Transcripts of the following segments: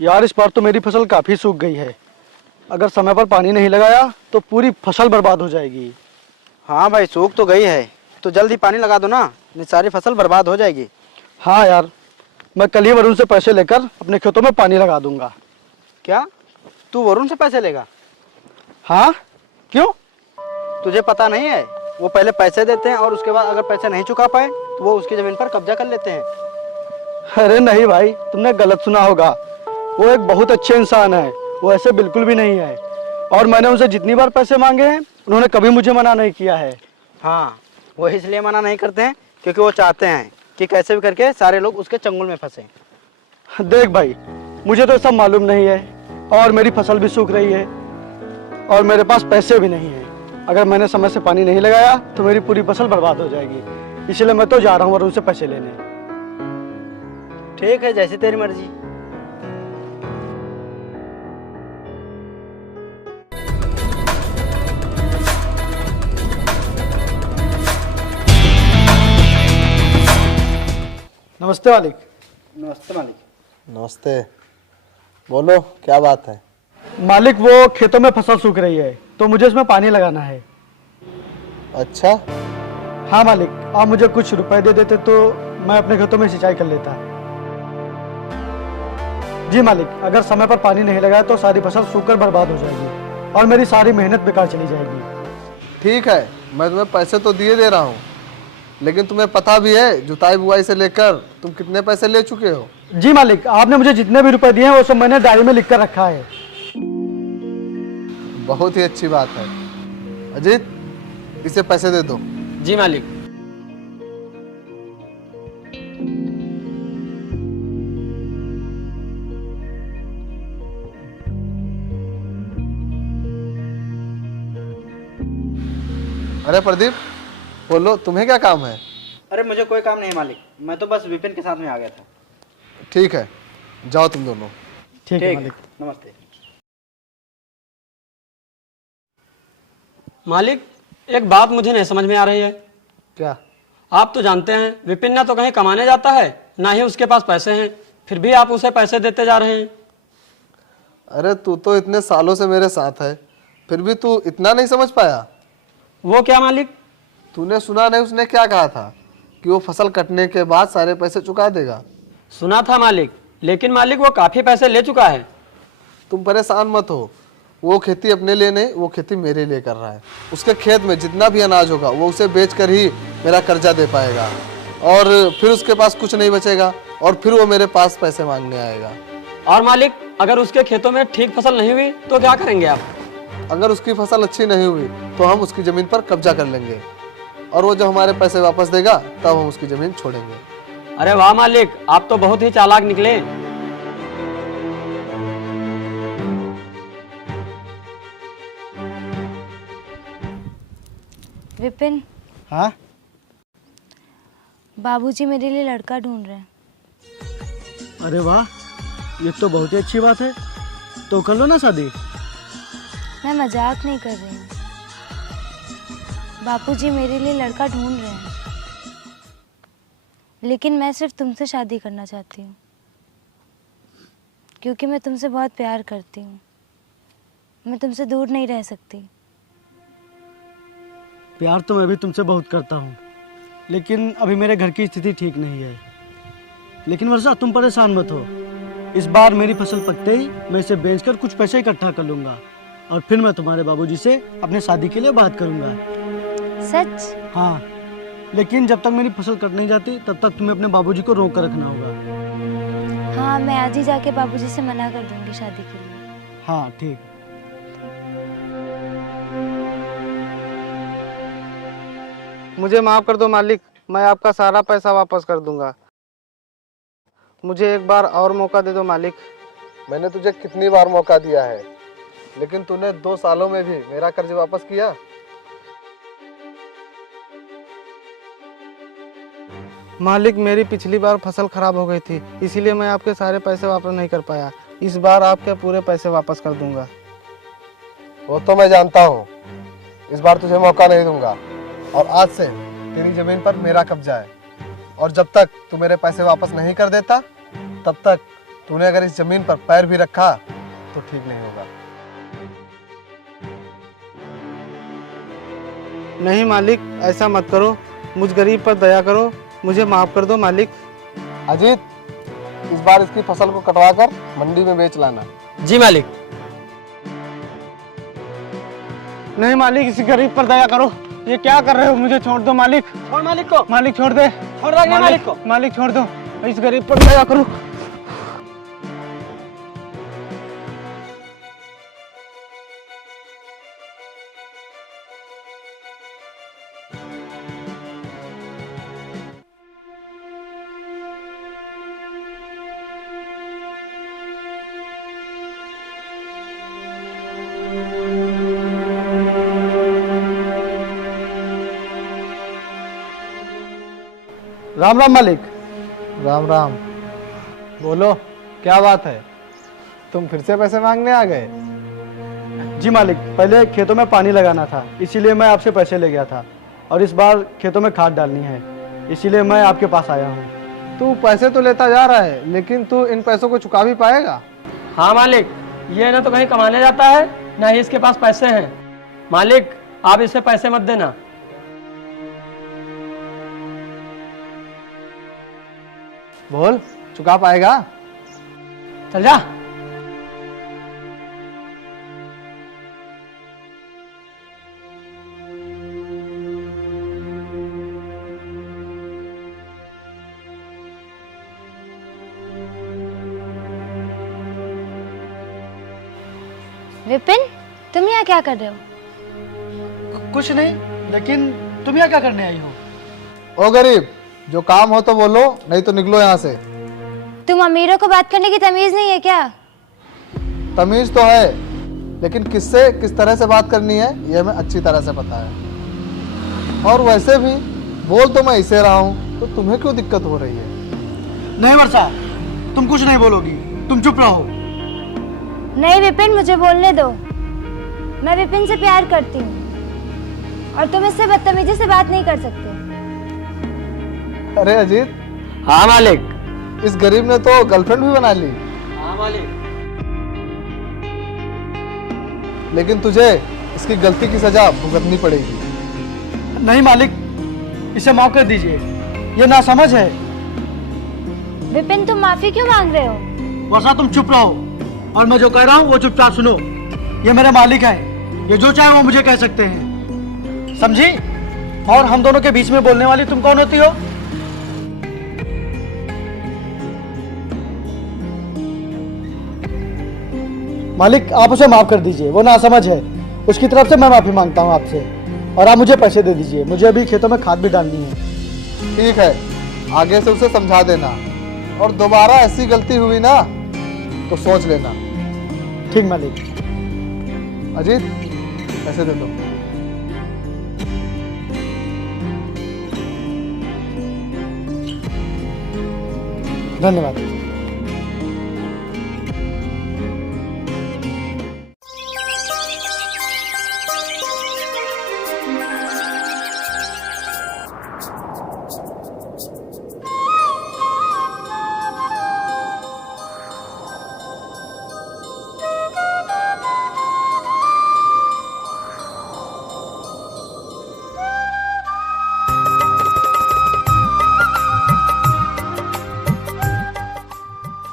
यार इस बार तो मेरी फसल काफ़ी सूख गई है। अगर समय पर पानी नहीं लगाया तो पूरी फसल बर्बाद हो जाएगी। हाँ भाई, सूख तो गई है तो जल्द ही पानी लगा दो ना, नहीं सारी फसल बर्बाद हो जाएगी। हाँ यार, मैं कल ही वरुण से पैसे लेकर अपने खेतों में पानी लगा दूंगा। क्या तू वरुण से पैसे लेगा? हाँ, क्यों? तुझे पता नहीं है, वो पहले पैसे देते हैं और उसके बाद अगर पैसे नहीं चुका पाए तो वो उसकी ज़मीन पर कब्जा कर लेते हैं। अरे नहीं भाई, तुमने गलत सुना होगा। वो एक बहुत अच्छे इंसान है, वो ऐसे बिल्कुल भी नहीं है। और मैंने उनसे जितनी बार पैसे मांगे हैं उन्होंने कभी मुझे मना नहीं किया है। हाँ, वो इसलिए मना नहीं करते हैं क्योंकि वो चाहते हैं कि कैसे भी करके सारे लोग उसके चंगुल में फंसे। देख भाई, मुझे तो सब मालूम नहीं है और मेरी फसल भी सूख रही है और मेरे पास पैसे भी नहीं है। अगर मैंने समय से पानी नहीं लगाया तो मेरी पूरी फसल बर्बाद हो जाएगी। इसलिए मैं तो जा रहा हूँ और उनसे पैसे लेने। ठीक है, जैसी तेरी मर्जी। नमस्ते मालिक। नमस्ते मालिक। नमस्ते। बोलो क्या बात है? मालिक, वो खेतों में फसल सूख रही है तो मुझे इसमें पानी लगाना है। अच्छा, हाँ मालिक, आप मुझे कुछ रुपए दे देते तो मैं अपने खेतों में सिंचाई कर लेता। जी मालिक, अगर समय पर पानी नहीं लगाया तो सारी फसल सूखकर बर्बाद हो जाएगी और मेरी सारी मेहनत बेकार चली जाएगी। ठीक है, मैं तुम्हें पैसे तो दिए दे रहा हूँ, लेकिन तुम्हें पता भी है जुताई बुआई से लेकर तुम कितने पैसे ले चुके हो? जी मालिक, आपने मुझे जितने भी रुपए दिए हैं वो सब मैंने डायरी में लिख कर रखा है। बहुत ही अच्छी बात है। अजीत, इसे पैसे दे दो। जी मालिक। अरे प्रदीप, बोलो तुम्हें क्या काम है? अरे मुझे कोई काम नहीं मालिक, मैं तो बस विपिन के साथ में आ गया था। ठीक है, जाओ तुम दोनों। ठीक है मालिक। नमस्ते मालिक, एक बात मुझे नहीं समझ में आ रही है। क्या? आप तो जानते हैं विपिन ना तो कहीं कमाने जाता है, ना ही उसके पास पैसे हैं, फिर भी आप उसे पैसे देते जा रहे हैं। अरे तू तो इतने सालों से मेरे साथ है, फिर भी तू इतना नहीं समझ पाया? वो क्या मालिक? तूने सुना नहीं उसने क्या कहा था कि वो फसल कटने के बाद सारे पैसे चुका देगा? सुना था मालिक, लेकिन मालिक वो काफी पैसे ले चुका है। तुम परेशान मत हो, वो खेती अपने लिए नहीं, वो खेती मेरे लिए कर रहा है। उसके खेत में जितना भी अनाज होगा वो उसे बेचकर ही मेरा कर्जा दे पाएगा और फिर उसके पास कुछ नहीं बचेगा और फिर वो मेरे पास पैसे मांगने आएगा। और मालिक, अगर उसके खेतों में ठीक फसल नहीं हुई तो क्या करेंगे आप? अगर उसकी फसल अच्छी नहीं हुई तो हम उसकी ज़मीन पर कब्जा कर लेंगे और वो जब हमारे पैसे वापस देगा तब हम उसकी ज़मीन छोड़ेंगे। अरे वाह मालिक, आप तो बहुत ही चालाक निकले। विपिन, हाँ? बाबूजी मेरे लिए लड़का ढूंढ रहे हैं। अरे वाह, ये तो बहुत ही अच्छी बात है। तो कर लो ना शादी। मैं मजाक नहीं कर रही हूँ। बापूजी मेरे लिए लड़का ढूंढ रहे हैं, लेकिन मैं सिर्फ तुमसे शादी करना चाहती हूँ क्योंकि मैं तुमसे बहुत प्यार करती हूँ। मैं तुमसे दूर नहीं रह सकती। प्यार तो मैं भी तुमसे बहुत करता हूँ, लेकिन अभी मेरे घर की स्थिति ठीक नहीं है। लेकिन वर्षा, तुम परेशान मत हो। इस बार मेरी फसल पकते ही मैं इसे बेचकर कुछ पैसे इकट्ठा कर लूँगा और फिर मैं तुम्हारे बाबूजी से अपने शादी के लिए बात करूँगा। सच? हाँ, लेकिन जब तक मेरी फसल कट नहीं जाती तब तक तुम्हें अपने बाबूजी को रोक कर रखना होगा। हाँ, मैं आज ही जाके बाबूजी से मना कर दूंगी शादी के लिए। हाँ ठीक। मुझे माफ़ कर दो मालिक, मैं आपका सारा पैसा वापस कर दूंगा। मुझे एक बार और मौका दे दो मालिक। मैंने तुझे कितनी बार मौका दिया है, लेकिन तूने 2 सालों में भी मेरा कर्ज वापस किया। मालिक, मेरी पिछली बार फसल खराब हो गई थी, इसीलिए मैं आपके सारे पैसे वापस नहीं कर पाया। इस बार आपके पूरे पैसे वापस कर दूंगा। वो तो मैं जानता हूँ, इस बार तुझे मौका नहीं दूंगा और आज से तेरी जमीन पर मेरा कब्जा है और जब तक तू मेरे पैसे वापस नहीं कर देता तब तक तूने अगर इस जमीन पर पैर भी रखा तो ठीक नहीं होगा। नहीं मालिक, ऐसा मत करो, मुझ गरीब पर दया करो, मुझे माफ कर दो मालिक। अजीत, इस बार इसकी फसल को कटवा कर मंडी में बेच लाना। जी मालिक। नहीं मालिक, इस गरीब पर दया करो। ये क्या कर रहे हो? मुझे छोड़ दो मालिक। छोड़ मालिक को। मालिक छोड़ दे। छोड़ रहा है मालिक को। मालिक छोड़ दो, इस गरीब पर दया करो। राम राम मालिक। राम राम। बोलो, क्या बात है? तुम फिर से पैसे मांगने आ गए? जी मालिक, पहले खेतों में पानी लगाना था, इसीलिए मैं आपसे पैसे ले गया था, और इस बार खेतों में खाद डालनी है, इसीलिए मैं आपके पास आया हूँ। तू पैसे तो लेता जा रहा है, लेकिन तू इन पैसों को चुका भी पाएगा? हाँ मालिक, ये ना तो कहीं कमाने जाता है, ना ही इसके पास पैसे हैं। मालिक, आप इसे पैसे मत देना। बोल, चुका पाएगा? चल जा। विपिन, तुम यहाँ क्या कर रहे हो? कुछ नहीं, लेकिन तुम यहाँ क्या करने आई हो? ओ गरीब, जो काम हो तो बोलो, नहीं तो निकलो यहाँ से। तुम अमीरों को बात करने की तमीज नहीं है क्या? तमीज तो है, लेकिन किससे किस तरह से बात करनी है ये मैं अच्छी तरह से पता है। और वैसे भी बोल तो मैं इसे रहा हूँ, तो तुम्हें क्यों दिक्कत हो रही है? नहीं वर्षा, तुम कुछ नहीं बोलोगी, तुम चुप रहो। नहीं विपिन, मुझे बोलने दो। मैं विपिन से प्यार करती हूँ और तुम इससे बदतमीजी से बात नहीं कर सकते। अरे अजीत, हाँ मालिक। इस गरीब ने तो गर्लफ्रेंड भी बना ली। हाँ मालिक। लेकिन तुझे इसकी गलती की सजा भुगतनी पड़ेगी। नहीं मालिक, इसे माफ कर दीजिए, ये नासमझ है। विपिन, तुम माफी क्यों मांग रहे हो? वर्षा, तुम चुप रहो, और मैं जो कह रहा हूँ वो चुपचाप सुनो। ये मेरे मालिक हैं, ये जो चाहे वो मुझे कह सकते हैं, समझी? और हम दोनों के बीच में बोलने वाली तुम कौन होती हो? मालिक, आप उसे माफ कर दीजिए, वो नासमझ है। उसकी तरफ से मैं माफी मांगता हूँ आपसे, और आप मुझे पैसे दे दीजिए, मुझे अभी खेतों में खाद भी डालनी है। ठीक है, आगे से उसे समझा देना, और दोबारा ऐसी गलती हुई ना तो सोच लेना। ठीक मालिक। अजीत, पैसे दे दो। धन्यवाद।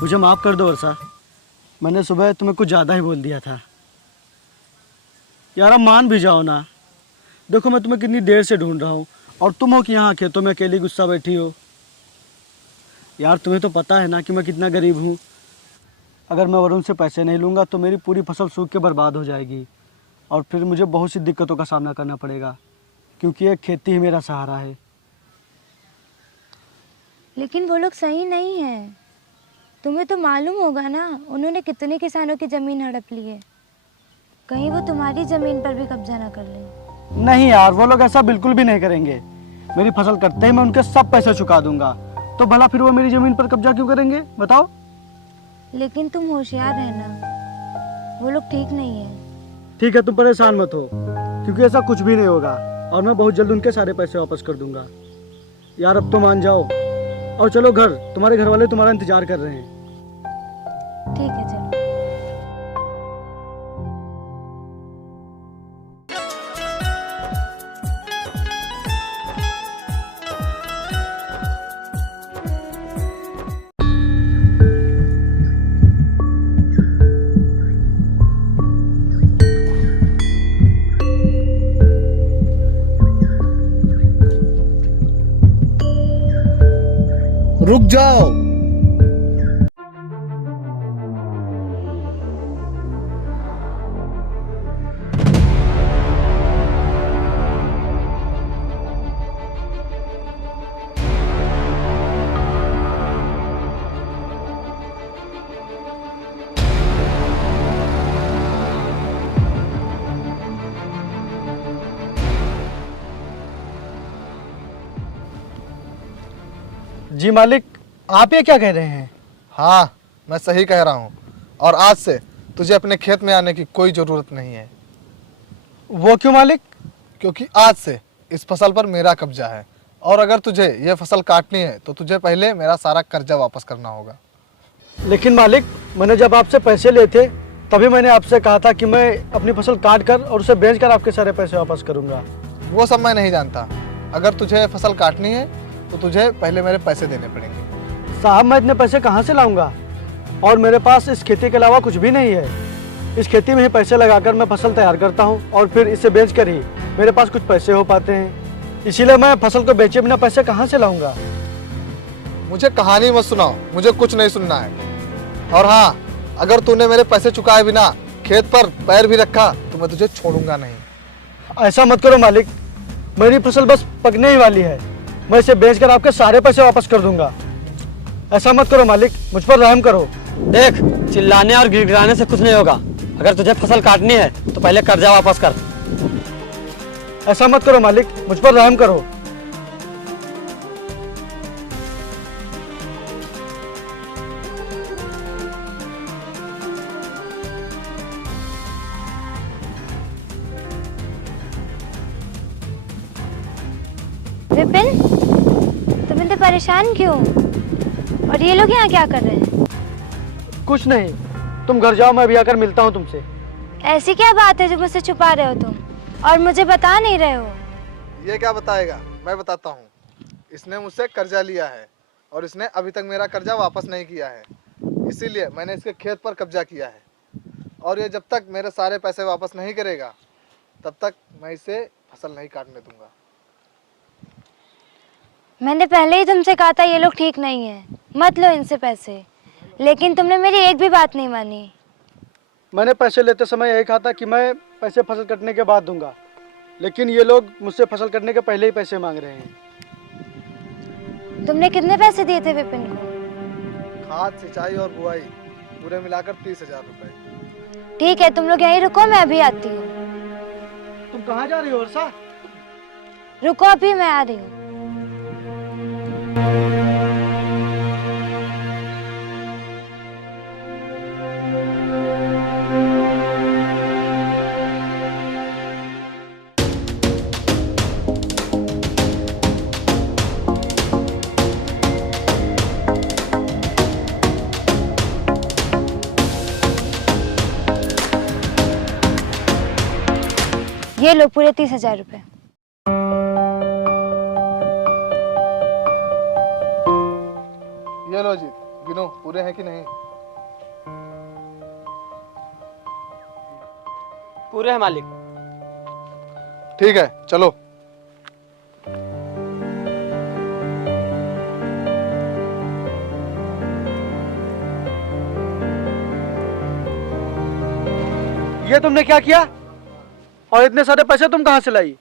मुझे माफ़ कर दो वर्षा, मैंने सुबह तुम्हें कुछ ज़्यादा ही बोल दिया था। यार अब मान भी जाओ ना, देखो मैं तुम्हें कितनी देर से ढूंढ रहा हूँ, और तुम हो कि यहाँ खेतों में अकेली गुस्सा बैठी हो। यार तुम्हें तो पता है ना कि मैं कितना गरीब हूँ। अगर मैं वरुण से पैसे नहीं लूँगा तो मेरी पूरी फसल सूख के बर्बाद हो जाएगी, और फिर मुझे बहुत सी दिक्कतों का सामना करना पड़ेगा, क्योंकि ये खेती ही मेरा सहारा है। लेकिन वो लोग सही नहीं है, तुम्हें तो मालूम होगा ना उन्होंने कितने किसानों की ज़मीन हड़प ली है। कहीं वो तुम्हारी ज़मीन पर भी कब्जा ना कर लें। नहीं यार, वो लोग ऐसा बिल्कुल भी नहीं करेंगे। मेरी फसल कटते ही मैं उनके सब पैसे चुका दूंगा, तो भला फिर वो मेरी ज़मीन पर कब्जा क्यों करेंगे, बताओ? लेकिन तुम होशियार रहना, वो लोग ठीक नहीं है। ठीक है, तुम परेशान मत हो, क्योंकि ऐसा कुछ भी नहीं होगा, और मैं बहुत जल्द उनके सारे पैसे वापस कर दूंगा। यार अब तो मान जाओ और चलो घर, तुम्हारे घर वाले तुम्हारा इंतजार कर रहे हैं। ठीक है चलो। रुक जाओ। जी मालिक, आप ये क्या कह रहे हैं? हाँ, मैं सही कह रहा हूँ। और आज से तुझे अपने खेत में आने की कोई जरूरत नहीं है। वो क्यों मालिक? क्योंकि आज से इस फसल पर मेरा कब्जा है, और अगर तुझे यह फसल काटनी है तो तुझे पहले मेरा सारा कर्जा वापस करना होगा। लेकिन मालिक, मैंने जब आपसे पैसे लिए थे तभी मैंने आपसे कहा था कि मैं अपनी फसल काट कर और उसे बेच कर आपके सारे पैसे वापस करूंगा। वो सब मैं नहीं जानता। अगर तुझे फसल काटनी है तो तुझे पहले मेरे पैसे देने पड़ेंगे। साहब, मैं इतने पैसे कहाँ से लाऊंगा? और मेरे पास इस खेती के अलावा कुछ भी नहीं है। इस खेती में ही पैसे लगाकर मैं फसल तैयार करता हूँ और फिर इसे बेच कर ही मेरे पास कुछ पैसे हो पाते हैं। इसीलिए मैं फसल को बेचे बिना पैसे कहाँ से लाऊंगा? मुझे कहानी मत सुनाओ, मुझे कुछ नहीं सुनना है। और हाँ, अगर तूने मेरे पैसे चुकाए बिना खेत पर पैर भी रखा तो मैं तुझे छोड़ूंगा नहीं। ऐसा मत करो मालिक, मेरी फसल बस पकने ही वाली है। मैं इसे बेचकर आपके सारे पैसे वापस कर दूंगा। ऐसा मत करो मालिक, मुझ पर रहम करो। देख, चिल्लाने और गिड़गिड़ाने से कुछ नहीं होगा। अगर तुझे फसल काटनी है तो पहले कर्जा वापस कर। ऐसा मत करो मालिक, मुझ पर रहम करो। विपिन, तुम इतने परेशान क्यों? और ये लोग यहाँ क्या कर रहे हैं? कुछ नहीं, तुम घर जाओ, मैं अभी आकर मिलता हूँ तुमसे। ऐसी क्या बात है जो मुझसे छुपा रहे हो तुम और मुझे बता नहीं रहे हो? ये क्या बताएगा, मैं बताता हूँ। इसने मुझसे कर्जा लिया है और इसने अभी तक मेरा कर्जा वापस नहीं किया है, इसीलिए मैंने इसके खेत पर कब्जा किया है। और ये जब तक मेरे सारे पैसे वापस नहीं करेगा तब तक मैं इसे फसल नहीं काटने दूंगा। मैंने पहले ही तुमसे कहा था ये लोग ठीक नहीं है, मत लो इनसे पैसे, लेकिन तुमने मेरी एक भी बात नहीं मानी। मैंने पैसे लेते समय यही कहा था कि मैं पैसे फसल कटने के बाद दूंगा, लेकिन ये लोग मुझसे फसल कटने के पहले ही पैसे मांग रहे हैं। तुमने कितने पैसे दिए थे विपिन को? खाद, सिंचाई और बुआई पूरे मिलाकर 30,000 रुपए। ठीक है, तुम लोग यहीं रुको, मैं अभी आती हूँ। तुम कहाँ जा रही हो वर्षा? रुको, अभी मैं आ रही हूँ। ये लो पूरे 30,000 रुपए। ये लो जी, गिनो पूरे हैं कि नहीं। पूरे है मालिक। ठीक है, चलो। ये तुमने क्या किया? और इतने सारे पैसे तुम कहाँ से लाई?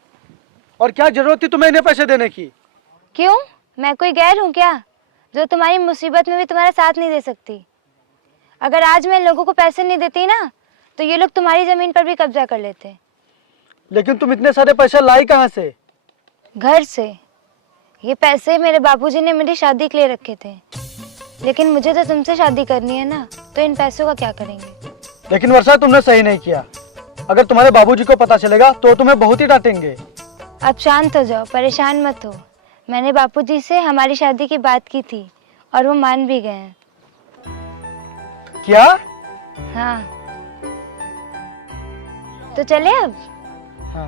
और क्या जरूरत थी तुम्हें इन्हें पैसे देने की? क्यों, मैं कोई गैर हूँ क्या जो तुम्हारी मुसीबत में भी तुम्हारा साथ नहीं दे सकती? अगर आज मैं इन लोगों को पैसे नहीं देती ना तो ये लोग तुम्हारी जमीन पर भी कब्जा कर लेते। लेकिन तुम इतने सारे पैसे लाई कहाँ से? घर से। ये पैसे मेरे बाबूजी ने मेरी शादी के लिए रखे थे, लेकिन मुझे तो तुमसे शादी करनी है ना, तो इन पैसों का क्या करेंगे? लेकिन वर्षा, तुमने सही नहीं किया। अगर तुम्हारे बाबूजी को पता चलेगा तो तुम्हें बहुत ही डांटेंगे। अब शांत हो जाओ, परेशान मत हो। मैंने बापूजी से हमारी शादी की बात की थी और वो मान भी गए हैं। क्या? हाँ तो चले अब। हाँ